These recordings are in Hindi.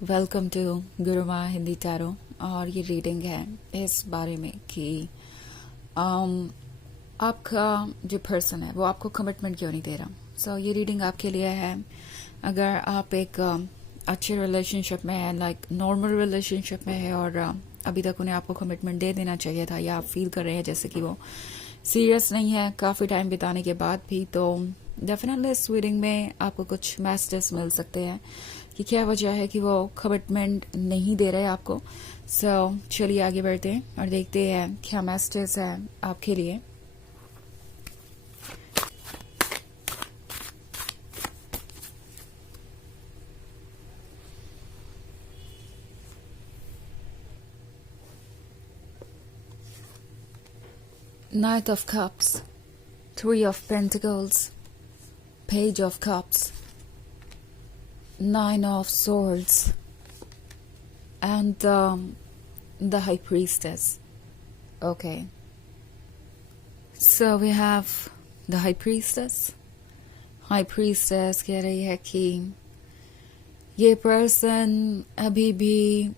Welcome to Guruma Hindi tarot. और ये रीडिंग है इस बारे में कि आपका जो पर्सन है वो आपको कमिटमेंट क्यों नहीं दे रहा। सो ये रीडिंग आपके लिए है। अगर आप एक अच्छे रिलेशनशिप में है, लाइक नॉर्मल रिलेशनशिप में है और अभी तक उन्हें आपको कमिटमेंट दे देना चाहिए था, या आप फील कर रहे हैं जैसे कि वो सीरियस नहीं है काफ़ी टाइम बिताने के बाद भी, तो डेफिनेटली इस रीडिंग में आपको कुछ मैसेजेस मिल सकते हैं कि क्या वजह है कि वो कमिटमेंट नहीं दे रहे आपको। सो चलिए आगे बढ़ते हैं और देखते हैं क्या मैसेजेस है आपके लिए। Knight of Cups, Three of Pentacles, Page of Cups, Nine of Swords, and the High Priestess. Okay. So we have the High Priestess. High Priestess कह रही है कि ये पर्सन अभी भी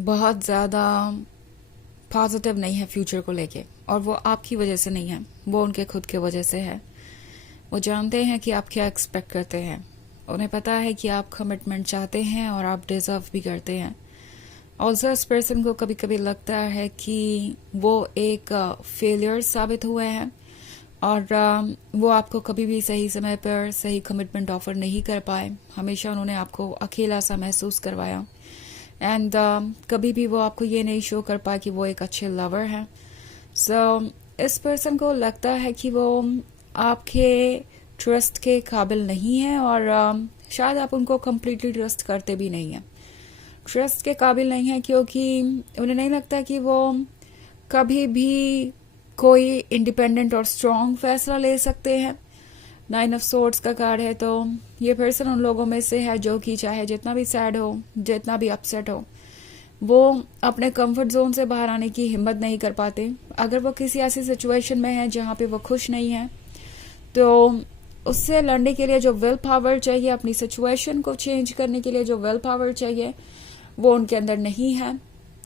बहुत ज़्यादा पॉजिटिव नहीं है फ्यूचर को लेके, और वो आपकी वजह से नहीं है, वो उनके खुद के वजह से है। वो जानते हैं कि आप क्या एक्सपेक्ट करते हैं, उन्हें पता है कि आप कमिटमेंट चाहते हैं और आप डिजर्व भी करते हैं। ऑल्सो इस पर्सन को कभी कभी लगता है कि वो एक फेलियर साबित हुए हैं और वो आपको कभी भी सही समय पर सही कमिटमेंट ऑफर नहीं कर पाए। हमेशा उन्होंने आपको अकेला सा महसूस करवाया एंड कभी भी वो आपको ये नहीं शो कर पाए कि वो एक अच्छे लवर हैं। सो इस पर्सन को लगता है कि वो आपके ट्रस्ट के काबिल नहीं है और शायद आप उनको कम्प्लीटली ट्रस्ट करते भी नहीं हैं। ट्रस्ट के काबिल नहीं है क्योंकि उन्हें नहीं लगता कि वो कभी भी कोई इंडिपेंडेंट और स्ट्रॉन्ग फैसला ले सकते हैं। नाइन ऑफ सोर्ड्स का कार्ड है, तो ये पर्सन उन लोगों में से है जो कि चाहे जितना भी सैड हो, जितना भी अपसेट हो, वो अपने कंफर्ट जोन से बाहर आने की हिम्मत नहीं कर पाते। अगर वो किसी ऐसी सिचुएशन में है जहाँ पे वो खुश नहीं है, तो उससे लड़ने के लिए जो विल पावर चाहिए, अपनी सिचुएशन को चेंज करने के लिए जो विल पावर चाहिए, वो उनके अंदर नहीं है।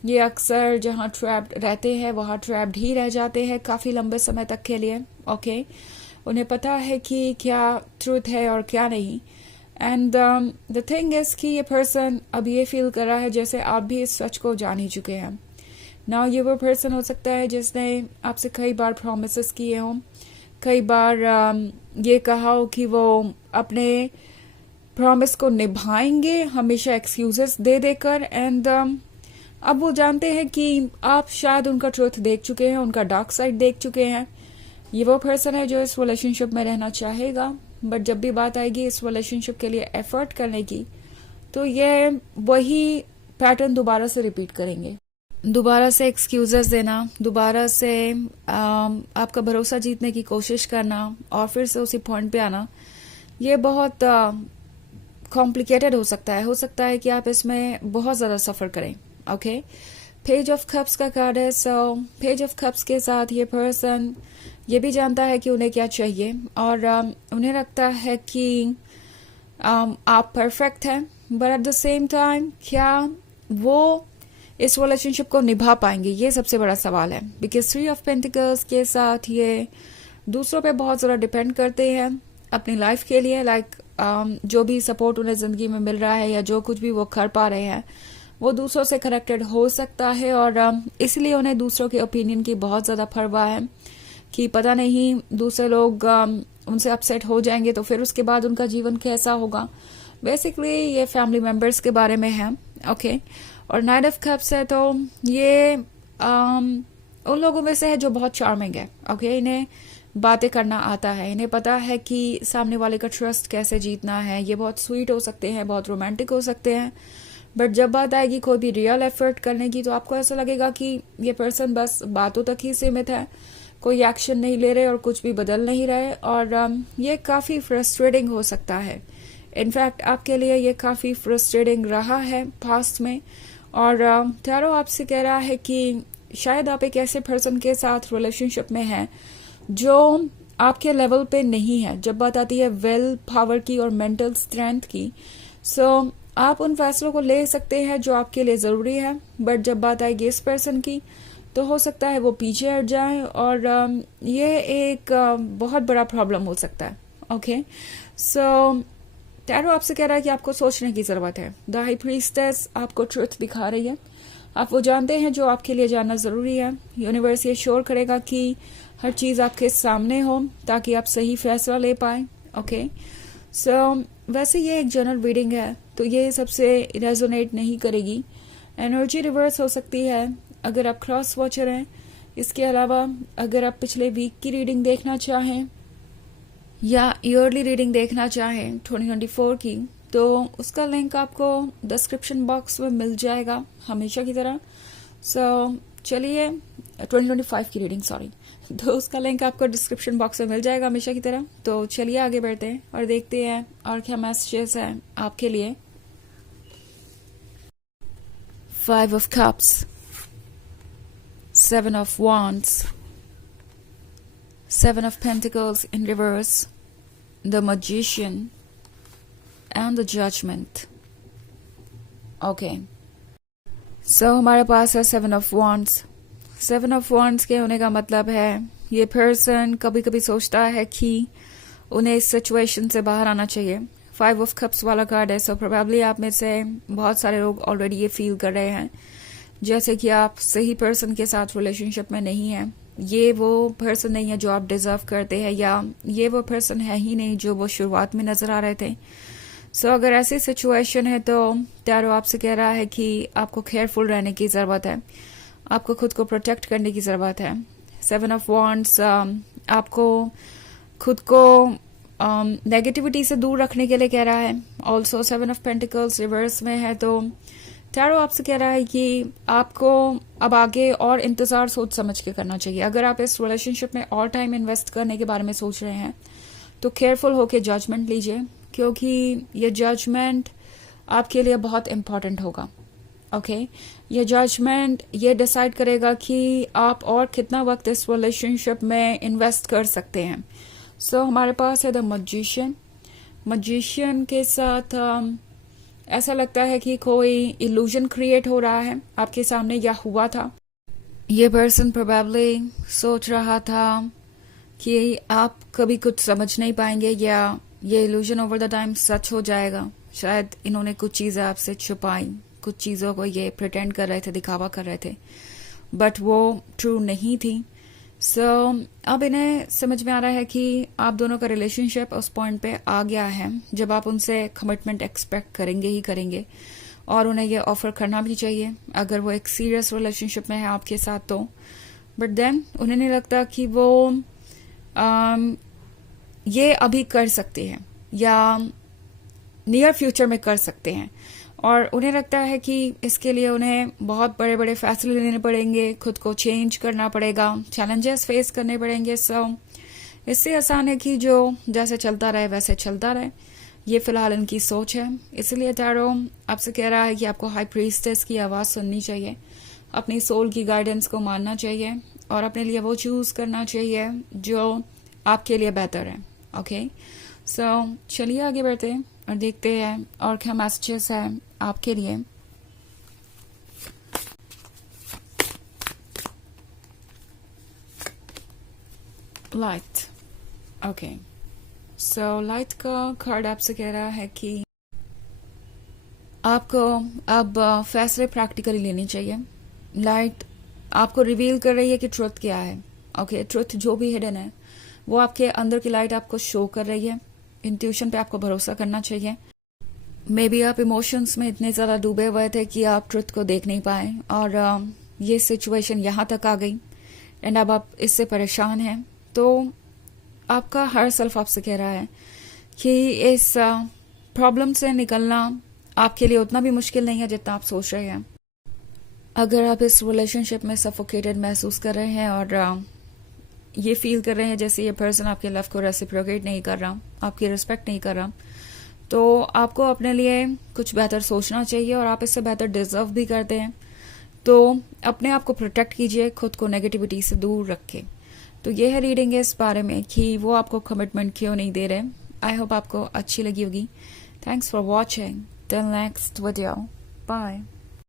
ये अक्सर जहाँ ट्रैप्ड रहते हैं वहाँ ट्रैप्ड ही रह जाते हैं काफ़ी लंबे समय तक के लिए। ओके, उन्हें पता है कि क्या ट्रूथ है और क्या नहीं। एंड द थिंग इज कि ये पर्सन अब ये फील कर रहा है जैसे आप भी इस सच को जान ही चुके हैं। ना ये वो पर्सन हो सकता है जिसने आपसे कई बार प्रॉमिसेस किए हों, कई बार ये कहा हो कि वो अपने प्रॉमिस को निभाएंगे हमेशा एक्सक्यूजेस दे देकर। एंड अब वो जानते हैं कि आप शायद उनका ट्रूथ देख चुके हैं, उनका डार्क साइड देख चुके हैं। ये वो पर्सन है जो इस रिलेशनशिप में रहना चाहेगा, बट जब भी बात आएगी इस रिलेशनशिप के लिए एफर्ट करने की, तो ये वही पैटर्न दोबारा से रिपीट करेंगे। दोबारा से एक्सक्यूजेस देना, दोबारा से आपका भरोसा जीतने की कोशिश करना और फिर से उसी पॉइंट पे आना, ये बहुत कॉम्प्लिकेटेड हो सकता है। हो सकता है कि आप इसमें बहुत ज़्यादा सफ़र करें। ओके, पेज ऑफ कप्स का कार्ड है। सो पेज ऑफ कप्स के साथ ये पर्सन ये भी जानता है कि उन्हें क्या चाहिए और उन्हें लगता है कि आप परफेक्ट हैं, but at the same time क्या वो इस रिलेशनशिप को निभा पाएंगे, ये सबसे बड़ा सवाल है। बिकॉज थ्री ऑफ पेंटिकल्स के साथ ये दूसरों पे बहुत ज़्यादा डिपेंड करते हैं अपनी लाइफ के लिए। लाइक जो भी सपोर्ट उन्हें ज़िंदगी में मिल रहा है या जो कुछ भी वो कर पा रहे हैं वो दूसरों से कनेक्टेड हो सकता है, और इसलिए उन्हें दूसरों के ओपिनियन की बहुत ज़्यादा परवाह है कि पता नहीं दूसरे लोग उनसे अपसेट हो जाएंगे तो फिर उसके बाद उनका जीवन कैसा होगा। बेसिकली ये फैमिली मेंबर्स के बारे में है। ओके, और नाइट ऑफ कप्स है, तो ये उन लोगों में से है जो बहुत चार्मिंग है। ओके, इन्हें बातें करना आता है, इन्हें पता है कि सामने वाले का ट्रस्ट कैसे जीतना है। ये बहुत स्वीट हो सकते हैं, बहुत रोमांटिक हो सकते हैं, बट जब बात आएगी कोई भी रियल एफर्ट करने की, तो आपको ऐसा लगेगा कि ये पर्सन बस बातों तक ही सीमित है, कोई एक्शन नहीं ले रहे और कुछ भी बदल नहीं रहे। और ये काफ़ी फ्रस्ट्रेटिंग हो सकता है। इनफैक्ट आपके लिए ये काफ़ी फ्रस्ट्रेटिंग रहा है पास्ट में, और टैरो आपसे कह रहा है कि शायद आप एक ऐसे पर्सन के साथ रिलेशनशिप में हैं जो आपके लेवल पे नहीं है जब बात आती है विल पावर की और मेंटल स्ट्रेंथ की। सो आप उन फैसलों को ले सकते हैं जो आपके लिए ज़रूरी है, बट जब बात आएगी इस पर्सन की तो हो सकता है वो पीछे हट जाए और ये एक बहुत बड़ा प्रॉब्लम हो सकता है। ओके, सो टैरो आपसे कह रहा है कि आपको सोचने की ज़रूरत है। द हाई प्रीस्टेस आपको ट्रुथ दिखा रही है। आप वो जानते हैं जो आपके लिए जानना ज़रूरी है। यूनिवर्स ये श्योर करेगा कि हर चीज़ आपके सामने हो ताकि आप सही फैसला ले पाए। ओके, सो वैसे ये एक जनरल रीडिंग है तो ये सबसे रेजोनेट नहीं करेगी। एनर्जी रिवर्स हो सकती है अगर आप क्रॉस वॉचर हैं। इसके अलावा अगर आप पिछले वीक की रीडिंग देखना चाहें या ईयरली रीडिंग देखना चाहें 2024 की, तो उसका लिंक आपको डिस्क्रिप्शन बॉक्स में मिल जाएगा हमेशा की तरह। सो चलिए 2025 की रीडिंग, सॉरी, तो उसका लिंक आपको डिस्क्रिप्शन बॉक्स में मिल जाएगा हमेशा की तरह। तो चलिए आगे बढ़ते हैं और देखते हैं और क्या मैसेजेस हैं आपके लिए। 5 of Cups, 7 of Wands, 7 of Pentacles in reverse, the Magician and the Judgment. Okay, so हमारे पास है 7 of Wands। 7 of Wands के होने का मतलब है ये पर्सन कभी कभी सोचता है कि उन्हें इस सिचुएशन से बाहर आना चाहिए। 5 of Cups वाला कार्ड है, सो प्रोबेबली आप में से बहुत सारे लोग ऑलरेडी ये फील कर रहे हैं जैसे कि आप सही पर्सन के साथ रिलेशनशिप में नहीं हैं। ये वो पर्सन नहीं है जो आप डिजर्व करते हैं, या ये वो पर्सन है ही नहीं जो वो शुरुआत में नजर आ रहे थे। सो अगर ऐसी सिचुएशन है तो टैरो आपसे कह रहा है कि आपको केयरफुल रहने की ज़रूरत है, आपको खुद को प्रोटेक्ट करने की ज़रूरत है। 7 of Wands आपको खुद को नेगेटिविटी से दूर रखने के लिए कह रहा है। ऑल्सो 7 of Pentacles रिवर्स में है, तो टैरो आपसे कह रहा है कि आपको अब आगे और इंतज़ार सोच समझ के करना चाहिए। अगर आप इस रिलेशनशिप में और टाइम इन्वेस्ट करने के बारे में सोच रहे हैं तो केयरफुल होकर जजमेंट लीजिए, क्योंकि ये जजमेंट आपके लिए बहुत इम्पॉर्टेंट होगा। ओके, ये जजमेंट ये डिसाइड करेगा कि आप और कितना वक्त इस रिलेशनशिप में इन्वेस्ट कर सकते हैं। सो हमारे पास है द मैजिशियन। मैजिशियन के साथ ऐसा लगता है कि कोई इल्यूजन क्रिएट हो रहा है आपके सामने या हुआ था। ये पर्सन प्रोबेबली सोच रहा था कि आप कभी कुछ समझ नहीं पाएंगे या ये इल्यूजन ओवर द टाइम सच हो जाएगा। शायद इन्होंने कुछ चीज़ें आपसे छुपाई, कुछ चीज़ों को ये प्रिटेंड कर रहे थे, दिखावा कर रहे थे, बट वो ट्रू नहीं थी। सो अब इन्हें समझ में आ रहा है कि आप दोनों का रिलेशनशिप उस पॉइंट पे आ गया है जब आप उनसे कमिटमेंट एक्सपेक्ट करेंगे ही करेंगे, और उन्हें ये ऑफर करना भी चाहिए अगर वो एक सीरियस रिलेशनशिप में है आपके साथ तो। बट देन उन्हें नहीं लगता कि वो ये अभी कर सकते हैं या नियर फ्यूचर में कर सकते हैं, और उन्हें लगता है कि इसके लिए उन्हें बहुत बड़े बड़े फैसले लेने पड़ेंगे, खुद को चेंज करना पड़ेगा, चैलेंजेस फेस करने पड़ेंगे। सो इससे आसान है कि जो जैसे चलता रहे वैसे चलता रहे। ये फिलहाल इनकी सोच है, इसलिए टैरो आपसे कह रहा है कि आपको हाई प्रीस्टेस की आवाज़ सुननी चाहिए, अपनी सोल की गाइडेंस को मानना चाहिए और अपने लिए वो चूज़ करना चाहिए जो आपके लिए बेहतर है। ओके, सो चलिए आगे बढ़ते हैं और देखते हैं और क्या मैसेजेस है आपके लिए। लाइट। ओके, सो लाइट का कार्ड आपसे कह रहा है कि आपको अब फैसले प्रैक्टिकली लेने चाहिए। लाइट आपको रिवील कर रही है कि ट्रुथ क्या है। ओके, ट्रुथ जो भी हिडन है वो आपके अंदर की लाइट आपको शो कर रही है। इंट्यूशन पे आपको भरोसा करना चाहिए। मे बी आप इमोशंस में इतने ज़्यादा डूबे हुए थे कि आप ट्रुथ को देख नहीं पाए और ये सिचुएशन यहाँ तक आ गई एंड अब आप इससे परेशान हैं। तो आपका हर सेल्फ आपसे कह रहा है कि इस प्रॉब्लम से निकलना आपके लिए उतना भी मुश्किल नहीं है जितना आप सोच रहे हैं। अगर आप इस रिलेशनशिप में सफोकेटेड महसूस कर रहे हैं और ये फील कर रहे हैं जैसे ये पर्सन आपके लव को रेसिप्रोकेट नहीं कर रहा, आपकी रिस्पेक्ट नहीं कर रहा, तो आपको अपने लिए कुछ बेहतर सोचना चाहिए और आप इससे बेहतर डिजर्व भी करते हैं। तो अपने आप को प्रोटेक्ट कीजिए, खुद को नेगेटिविटी से दूर रखें। तो ये है रीडिंग इस बारे में कि वो आपको कमिटमेंट क्यों नहीं दे रहे। आई होप आपको अच्छी लगी होगी। Thanks for watching. till next video. Bye.